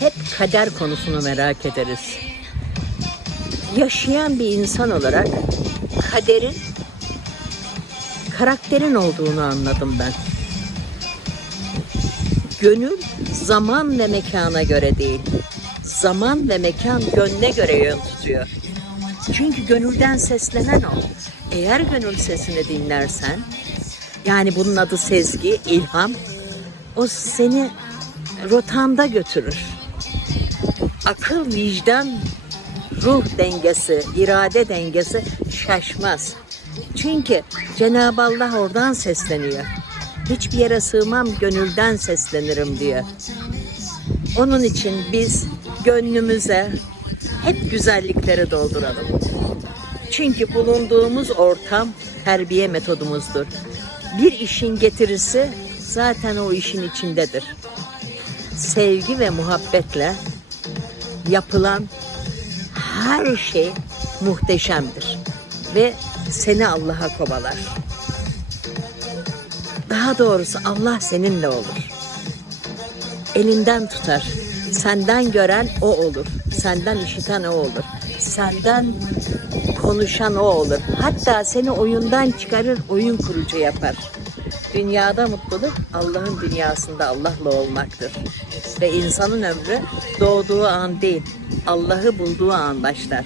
hep kader konusunu merak ederiz. Yaşayan bir insan olarak kaderin karakterin olduğunu anladım ben. Gönül zaman ve mekana göre değil. Zaman ve mekan gönle göre yön tutuyor. Çünkü gönülden seslenen o. Eğer gönül sesini dinlersen, yani bunun adı sezgi, ilham, o seni rotanda götürür. Akıl, vicdan, ruh dengesi, irade dengesi şaşmaz. Çünkü Cenab-ı Allah oradan sesleniyor. Hiçbir yere sığmam, gönülden seslenirim diyor. Onun için biz gönlümüze hep güzellikleri dolduralım. Çünkü bulunduğumuz ortam terbiye metodumuzdur. Bir işin getirisi zaten o işin içindedir. Sevgi ve muhabbetle yapılan her şey muhteşemdir ve seni Allah'a kovalar. Daha doğrusu Allah seninle olur. Elinden tutar. Senden gören o olur. Senden işiten o olur. Senden konuşan o olur. Hatta seni oyundan çıkarır, oyun kurucu yapar. Dünyada mutluluk Allah'ın dünyasında Allah'la olmaktır. Ve insanın ömrü doğduğu an değil, Allah'ı bulduğu an başlar.